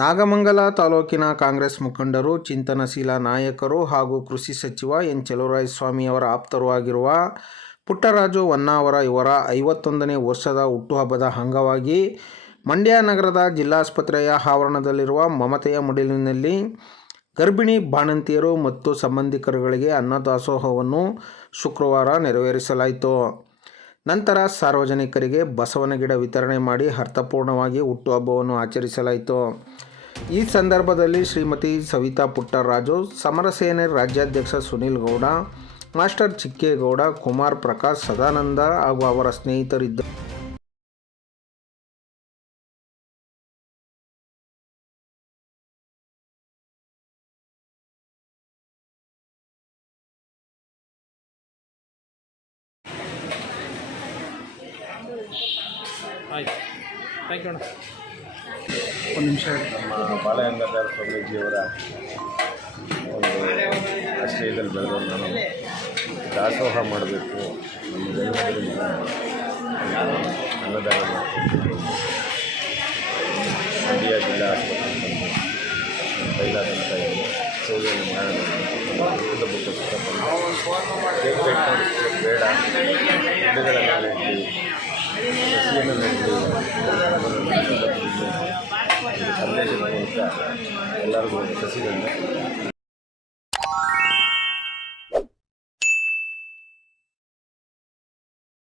ನಾಗಮಂಗಲ ತಾಲೂಕಿನ ಕಾಂಗ್ರೆಸ್ ಮುಖಂಡರು, ಚಿಂತನಶೀಲ ನಾಯಕರು ಹಾಗೂ ಕೃಷಿ ಸಚಿವ ಎನ್. ಚಲುವರಾಯಸ್ವಾಮಿಯವರ ಆಪ್ತರೂ ಆಗಿರುವ ಪುಟ್ಟರಾಜು ಹೊನ್ನಾವರ ಇವರ 51ನೇ ವರ್ಷದ ಹುಟ್ಟುಹಬ್ಬದ ಅಂಗವಾಗಿ ಮಂಡ್ಯ ನಗರದ ಜಿಲ್ಲಾಸ್ಪತ್ರೆಯ ಆವರಣದಲ್ಲಿರುವ ಮಮತೆಯ ಮಡಿಲಿನಲ್ಲಿ ಗರ್ಭಿಣಿ ಬಾಣಂತಿಯರು ಮತ್ತು ಸಂಬಂಧಿಕರುಗಳಿಗೆ ಅನ್ನದಾಸೋಹವನ್ನು ಶುಕ್ರವಾರ ನೆರವೇರಿಸಲಾಯಿತು. ನಂತರ ಸಾರ್ವಜನಿಕರಿಗೆ ಬಸವನ ಗಿಡ ವಿತರಣೆ ಮಾಡಿ ಅರ್ಥಪೂರ್ಣವಾಗಿ ಹುಟ್ಟುಹಬ್ಬವನ್ನು ಆಚರಿಸಲಾಯಿತು. ಈ ಸಂದರ್ಭದಲ್ಲಿ ಶ್ರೀಮತಿ ಸವಿತಾ ಪುಟ್ಟರಾಜು, ಸಮರಸೇನೆ ರಾಜ್ಯಾಧ್ಯಕ್ಷ ಸುನೀಲ್ ಗೌಡ, ಮಾಸ್ಟರ್ ಚಿಕ್ಕೇಗೌಡ, ಕುಮಾರ್ ಪ್ರಕಾಶ್, ಸದಾನಂದ ಹಾಗೂ ಅವರ ಸ್ನೇಹಿತರಿದ್ದರು. ಆಯ್ತು, ಥ್ಯಾಂಕ್ ಯು ಅಣ್ಣ. ಒಂದು ನಿಮಿಷ. ನಮ್ಮ ಬಾಲಗಂಗಾಧರ ಸ್ವಾಮೀಜಿಯವರ ಒಂದು ಆಶ್ರಯದಲ್ಲಿ ಬೆಳೆದವರು ನಾನು ದಾಸೋಹ ಮಾಡಬೇಕು, ನಮ್ಮದೆಲ್ಲದರಿಂದ ಅನ್ನದಾನ ಮಾಡಬೇಕು. ಮಂಡ್ಯ ಜಿಲ್ಲಾ ಆಸ್ಪತ್ರೆ ಕೈಲಾದಂಥ ಸೇವೆಯನ್ನು ಮಾಡೋಣ ಕೇಕ್ ಬೇಡ, ಗಿಡಗಳನ್ನು ನೆಡಲಿ, ಸಸಿಯನ್ನು ನೆಡಲಿ, ಸಂದೇಶದ ಮೂಲಕ ಎಲ್ಲರಿಗೂ ಸಸಿಗಳನ್ನ